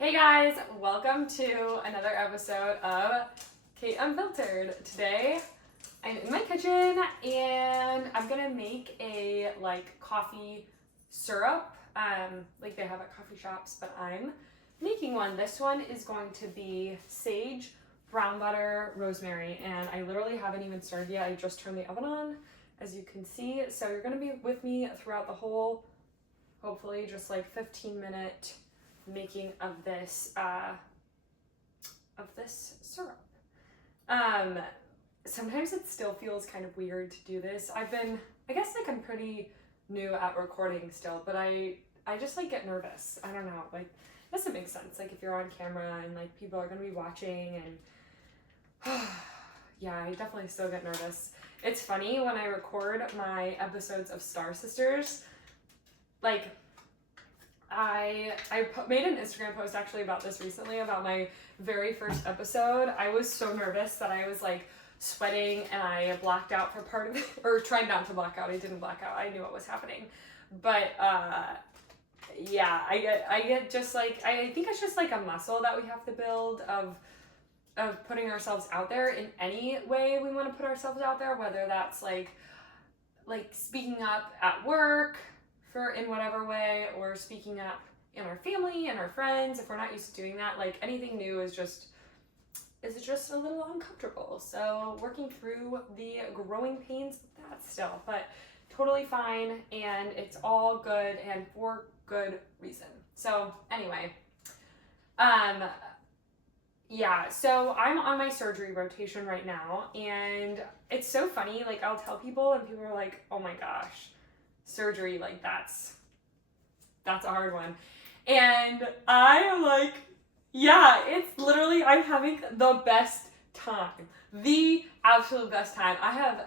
Hey guys, welcome to another episode of Kate Unfiltered. Today I'm in my kitchen and I'm gonna make a coffee syrup, like they have at coffee shops, but I'm making one. This one is going to be sage, brown butter, rosemary, and I literally haven't even started yet. I just turned the oven on, as you can see. So you're gonna be with me throughout the whole, hopefully just 15-minute making of this syrup. Sometimes it still feels kind of weird to do this. I guess I'm pretty new at recording still, but I just get nervous. I don't know, it doesn't make sense. If you're on camera and people are gonna be watching and yeah, I definitely still get nervous. It's funny when I record my episodes of Star Sisters, I made an Instagram post actually about this recently, about my very first episode. I was so nervous that I was sweating and I blacked out for part of it, or tried not to black out. I didn't black out. I knew what was happening. But yeah, I get just I think it's just a muscle that we have to build of putting ourselves out there in any way we want to put ourselves out there, whether that's like speaking up at work, in whatever way, or speaking up in our family and our friends. If we're not used to doing that, anything new is just a little uncomfortable. So working through the growing pains with that still, but totally fine, and it's all good and for good reason. So anyway, yeah, so I'm on my surgery rotation right now, and it's so funny. I'll tell people and people are like, oh my gosh, surgery, that's a hard one. And I'm yeah, it's literally, I'm having the best time, the absolute best time. I have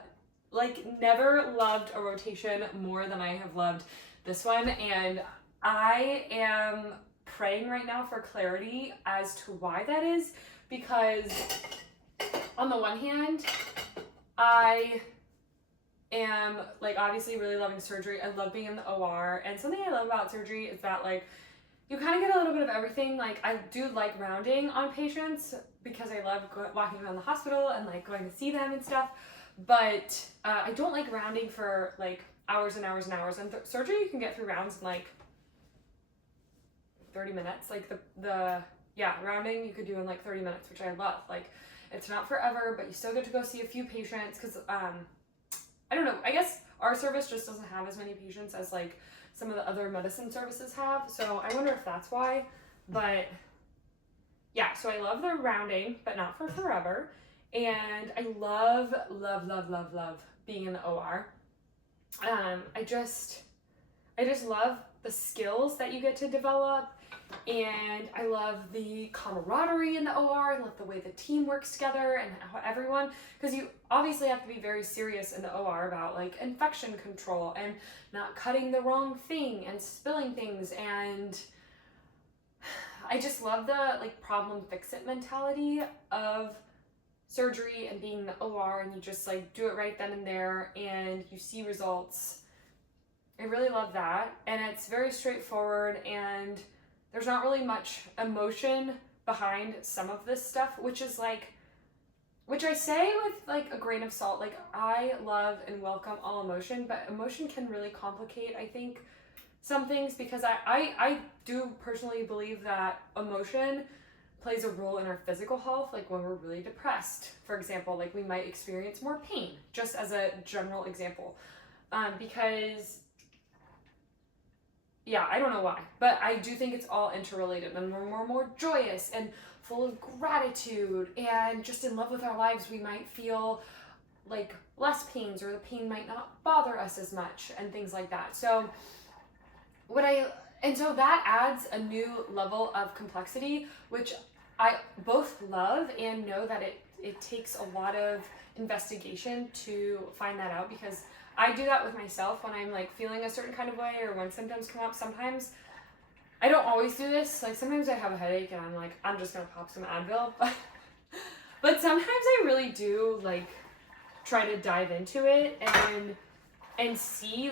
never loved a rotation more than I have loved this one, and I am praying right now for clarity as to why that is, because on the one hand, I am obviously really loving surgery. I love being in the OR, and something I love about surgery is that you kind of get a little bit of everything. I do like rounding on patients because I love walking around the hospital and going to see them and stuff, but I don't like rounding for hours and hours and hours. And surgery, you can get through rounds in 30 minutes. Rounding you could do in 30 minutes, which I love. It's not forever, but you still get to go see a few patients, because I don't know, I guess our service just doesn't have as many patients as some of the other medicine services have, so I wonder if that's why. But yeah, so I love the rounding, but not for forever, and I love being in the OR. I just love the skills that you get to develop, and I love the camaraderie in the OR. I love the way the team works together and how everyone, because you obviously have to be very serious in the OR about infection control and not cutting the wrong thing and spilling things, and I just love the problem fix it mentality of surgery and being in the OR, and you just do it right then and there and you see results. I really love that, and it's very straightforward, and there's not really much emotion behind some of this stuff, which is which I say with a grain of salt. I love and welcome all emotion, but emotion can really complicate, I think, some things, because I do personally believe that emotion plays a role in our physical health. When we're really depressed, for example, we might experience more pain, just as a general example, because yeah, I don't know why, but I do think it's all interrelated. And when we're more joyous and full of gratitude and just in love with our lives, we might feel less pains, or the pain might not bother us as much, and things like that. So so that adds a new level of complexity, which I both love and know that it takes a lot of investigation to find that out, because I do that with myself when I'm feeling a certain kind of way, or when symptoms come up. Sometimes I don't always do this. Sometimes I have a headache and I'm just gonna pop some Advil, but sometimes I really do try to dive into it and see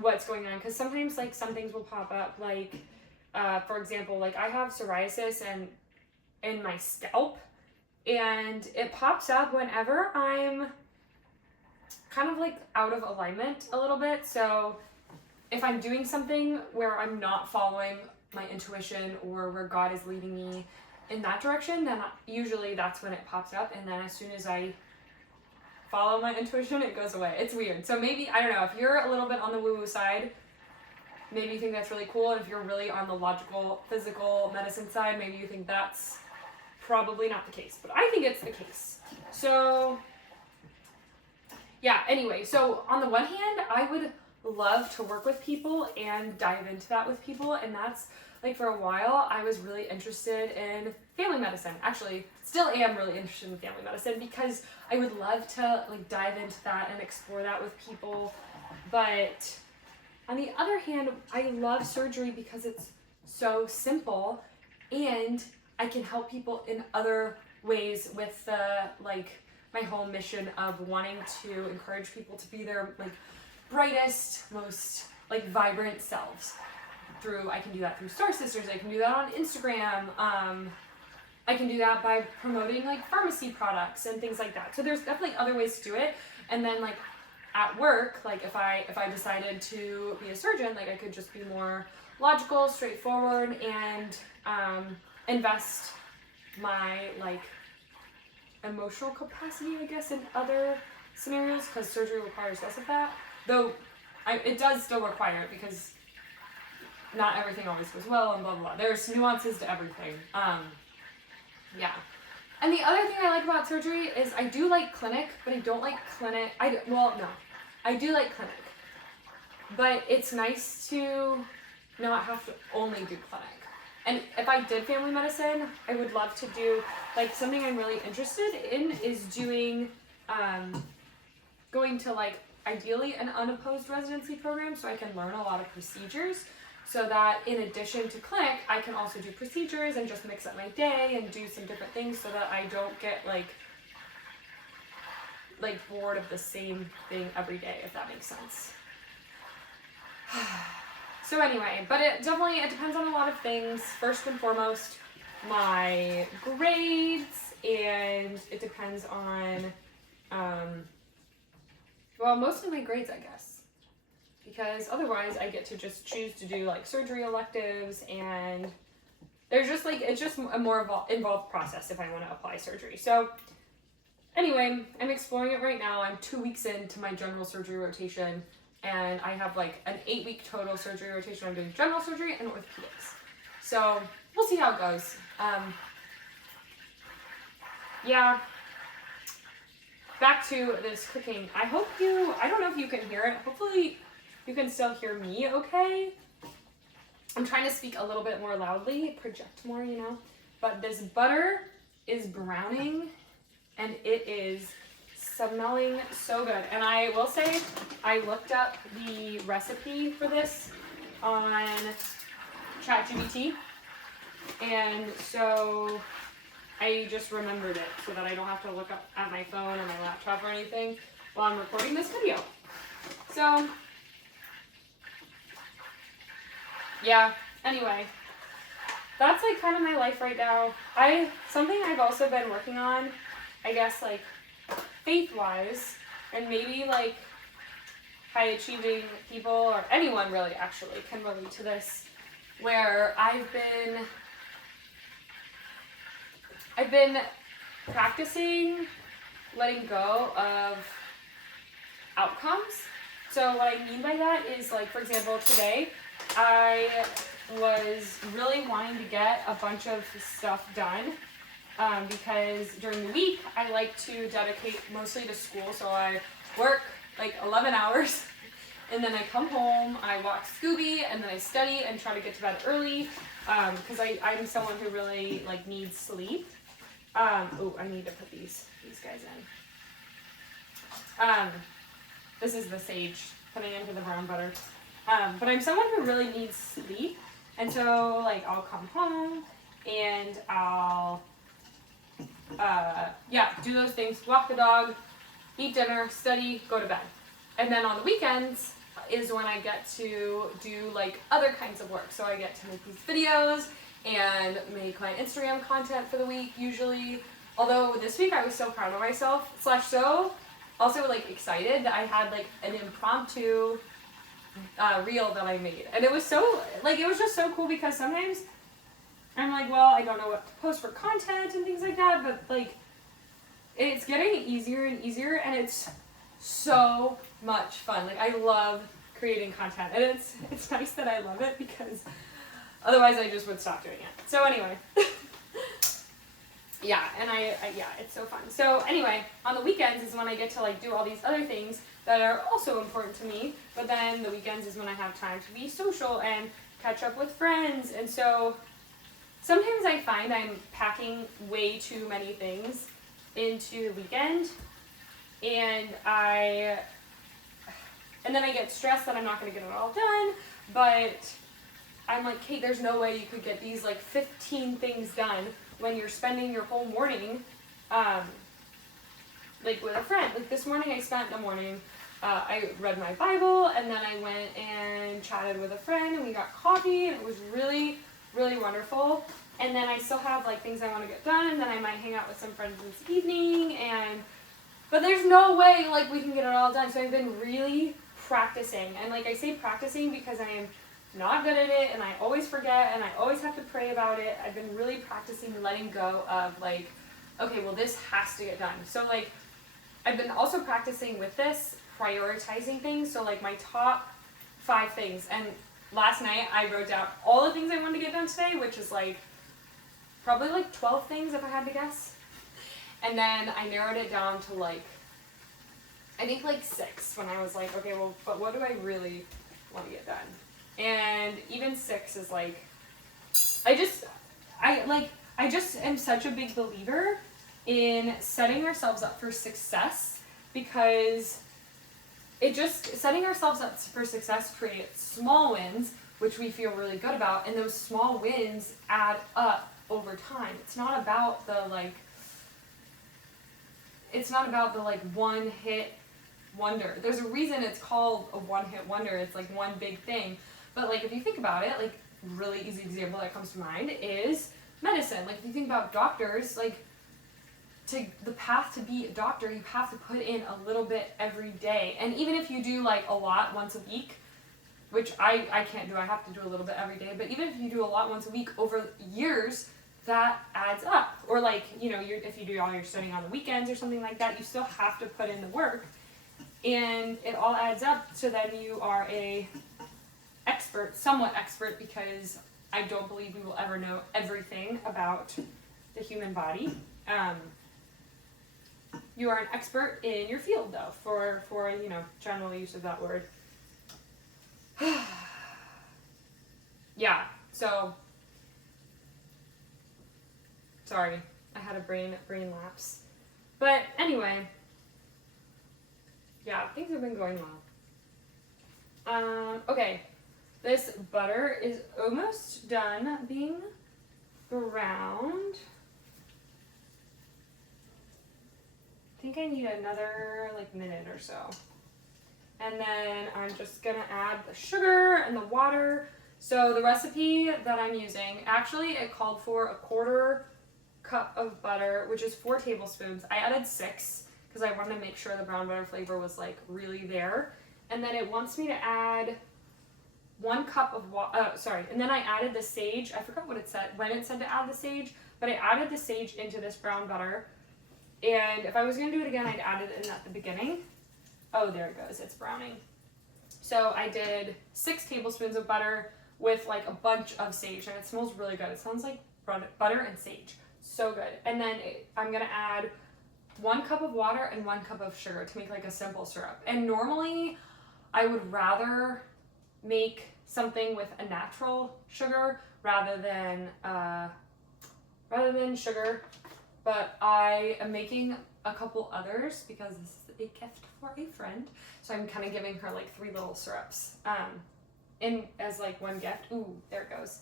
what's going on, because sometimes some things will pop up For example, like I have psoriasis and in my scalp, and it pops up whenever I'm kind of like out of alignment a little bit. So if I'm doing something where I'm not following my intuition or where God is leading me in that direction, then usually that's when it pops up. And then as soon as I follow my intuition, it goes away. It's weird. So maybe, I don't know, if you're a little bit on the woo-woo side, maybe you think that's really cool. And if you're really on the logical, physical medicine side, maybe you think that's probably not the case. But I think it's the case. So yeah, anyway, so on the one hand, I would love to work with people and dive into that with people. And that's like, for a while, I was really interested in family medicine. Actually, still am really interested in family medicine because I would love to like dive into that and explore that with people. But on the other hand, I love surgery because it's so simple and I can help people in other ways with the like my whole mission of wanting to encourage people to be their like brightest, most like vibrant selves. I can do that through Star Sisters, I can do that on Instagram, I can do that by promoting like pharmacy products and things like that. So there's definitely other ways to do it. And then like at work, like if I decided to be a surgeon, like I could just be more logical, straightforward, and invest my like emotional capacity, I guess, in other scenarios, because surgery requires less of that. Though it does still require it because not everything always goes well and blah, blah, blah. There's nuances to everything. Yeah. And the other thing I like about surgery is I do like clinic, but I don't like clinic. I do like clinic. But it's nice to not have to only do clinic. And if I did family medicine, I would love to do, like, something I'm really interested in is doing, going to, like, ideally an unopposed residency program so I can learn a lot of procedures, so that in addition to clinic, I can also do procedures and just mix up my day and do some different things so that I don't get, like bored of the same thing every day, if that makes sense. So anyway, but it depends on a lot of things. First and foremost, my grades, and it depends on, well, mostly my grades, I guess. Because otherwise I get to just choose to do like surgery electives, and there's just like, it's just a more involved process if I want to apply surgery. So anyway, I'm exploring it right now. I'm 2 weeks into my general surgery rotation, and I have like an 8-week total surgery rotation. I'm doing general surgery and orthopedics. So we'll see how it goes. Yeah. Back to this cooking. I don't know if you can hear it. Hopefully you can still hear me okay. I'm trying to speak a little bit more loudly, project more, you know. But this butter is browning, and it is smelling so good. And I will say, I looked up the recipe for this on ChatGPT, and so I just remembered it so that I don't have to look up at my phone or my laptop or anything while I'm recording this video. So yeah, anyway, that's like kind of my life right now. Something I've also been working on, I guess, like faith-wise, and maybe like high-achieving people or anyone really actually can relate to this, where I've been practicing letting go of outcomes. So what I mean by that is, like, for example, today I was really wanting to get a bunch of stuff done, because during the week I like to dedicate mostly to school. So I work like 11 hours and then I come home, I watch Scooby, and then I study and try to get to bed early, because I'm someone who really like needs sleep. Oh, I need to put these guys in. This is the sage putting into the brown butter. But I'm someone who really needs sleep, and so like I'll come home and I'll do those things, walk the dog, eat dinner, study, go to bed. And then on the weekends, is when I get to do like other kinds of work. So I get to make these videos and make my Instagram content for the week usually. Although this week I was so proud of myself, / so also like excited that I had like an impromptu reel that I made. And it was so, like, it was just so cool because sometimes I'm like, well, I don't know what to post for content and things like that, but like, it's getting easier and easier, and it's so much fun. Like, I love creating content, and it's nice that I love it because otherwise I just would stop doing it. So anyway, yeah, and yeah, it's so fun. So anyway, on the weekends is when I get to like do all these other things that are also important to me, but then the weekends is when I have time to be social and catch up with friends. And so sometimes I find I'm packing way too many things into the weekend, and then I get stressed that I'm not going to get it all done, but I'm like, Kate, there's no way you could get these like 15 things done when you're spending your whole morning like with a friend. Like this morning I spent the morning, I read my Bible, and then I went and chatted with a friend, and we got coffee, and it was really, really wonderful. And then I still have like things I want to get done, and then I might hang out with some friends this evening, but there's no way like we can get it all done. So I've been really practicing, and like I say practicing because I am not good at it, and I always forget, and I always have to pray about it. I've been really practicing letting go of like, okay, well this has to get done. So like I've been also practicing with this, prioritizing things. So like my top 5 things, and last night I wrote down all the things I wanted to get done today, which is like probably like 12 things if I had to guess. And then I narrowed it down to like, I think like 6 when I was like, okay, well, but what do I really want to get done? And even 6 is like, I just am such a big believer in setting ourselves up for success, because setting ourselves up for success creates small wins, which we feel really good about, and those small wins add up over time. It's not about the one hit wonder. There's a reason it's called a one hit wonder. It's like one big thing. But like if you think about it, like really easy example that comes to mind is medicine. Like if you think about doctors, like the path to be a doctor, you have to put in a little bit every day. And even if you do like a lot once a week, which I can't do, I have to do a little bit every day, but even if you do a lot once a week over years, that adds up. Or like, you know, if you do all your studying on the weekends or something like that, you still have to put in the work, and it all adds up. So then you are a expert, somewhat expert, because I don't believe we will ever know everything about the human body. You are an expert in your field, though, for you know, general use of that word. Yeah, so sorry, I had a brain lapse. But anyway, yeah, things have been going well. Okay, this butter is almost done being browned. I think I need another like minute or so. And then I'm just gonna add the sugar and the water. So the recipe that I'm using, actually it called for 1/4 cup of butter, which is 4 tablespoons. I added 6 because I wanted to make sure the brown butter flavor was like really there. And then it wants me to add 1 cup of water, and then I added the sage. I forgot what it said, when it said to add the sage, but I added the sage into this brown butter. And if I was gonna do it again, I'd add it in at the beginning. Oh, there it goes, it's browning. So I did 6 tablespoons of butter with like a bunch of sage, and it smells really good. It sounds like butter and sage, so good. And then I'm gonna add 1 cup of water and 1 cup of sugar to make like a simple syrup. And normally I would rather make something with a natural sugar rather than sugar, but I am making a couple others because this is a gift for a friend. So I'm kind of giving her like 3 little syrups as like one gift. Ooh, there it goes.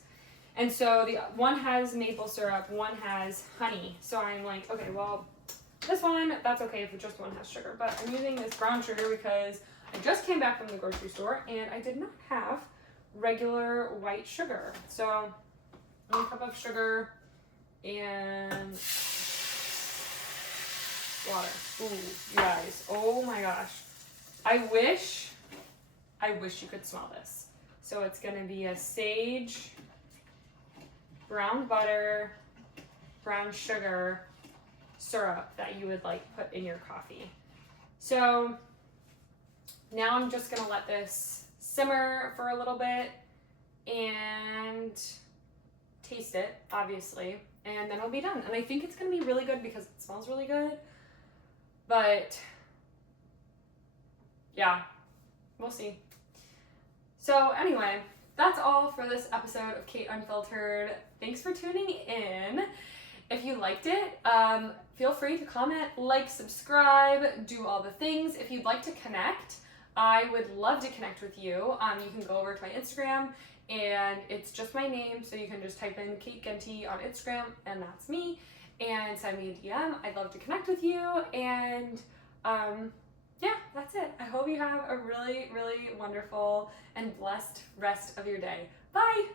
And so the one has maple syrup, one has honey. So I'm like, okay, well, this one, that's okay if just one has sugar, but I'm using this brown sugar because I just came back from the grocery store and I did not have regular white sugar. So 1 cup of sugar and water. Ooh, you guys, oh my gosh. I wish you could smell this. So it's gonna be a sage, brown butter, brown sugar syrup that you would like put in your coffee. So now I'm just gonna let this simmer for a little bit and taste it, obviously, and then it'll be done. And I think it's gonna be really good because it smells really good. But yeah, we'll see. So anyway, that's all for this episode of Kate Unfiltered. Thanks for tuning in. If you liked it, feel free to comment, like, subscribe, do all the things. If you'd like to connect, I would love to connect with you. You can go over to my Instagram and it's just my name. So you can just type in Kate Genty on Instagram and that's me, and send me a DM. I'd love to connect with you. And yeah, that's it. I hope you have a really, really wonderful and blessed rest of your day. Bye.